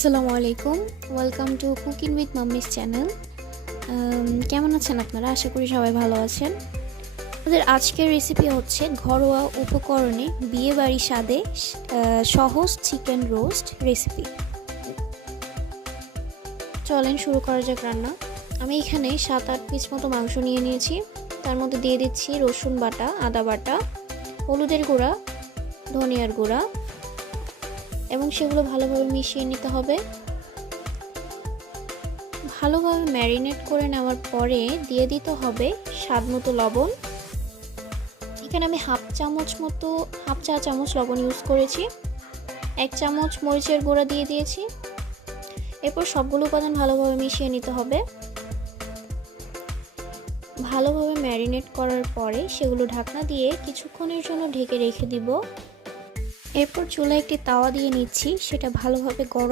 আসসালামু আলাইকুম, welcome to cooking with mummy's channel. কেমন আছেন আপনারা? আশা করি সবাই ভালো আছেন। আমাদের আজকের রেসিপি হচ্ছে ঘরোয়া উপকরণে বিয়েবাড়ি স্বাদে সহজ চিকেন রোস্ট রেসিপি। চলেন শুরু করা যাক রান্না। আমি এখানে 7-8 পিস মতো মাংস নিয়ে নিয়েছি। তার মধ্যে দিয়ে দিচ্ছি রসুন বাটা, আদা বাটা, হলুদের গুঁড়া, ধনিয়ার গুঁড়া এবং সেগুলো ভালোভাবে মিশিয়ে নিতে হবে। ভালোভাবে ম্যারিনেট করে নেওয়ার পরে দিয়ে দিতে হবে স্বাদ মতো লবণ। এখানে আমি হাফ চা চামচ লবণ ইউজ করেছি। 1 চামচ মরিচের গুঁড়া দিয়ে দিয়েছি। এরপর সবগুলো উপাদান ভালোভাবে মিশিয়ে নিতে হবে। ভালোভাবে ম্যারিনেট করার পরে সেগুলো ঢাকনা দিয়ে কিছুক্ষণের জন্য ঢেকে রেখে দিব। এরপর চুলায় একটি তাওয়া দিয়ে নিচ্ছি, সেটা ভালোভাবে গরম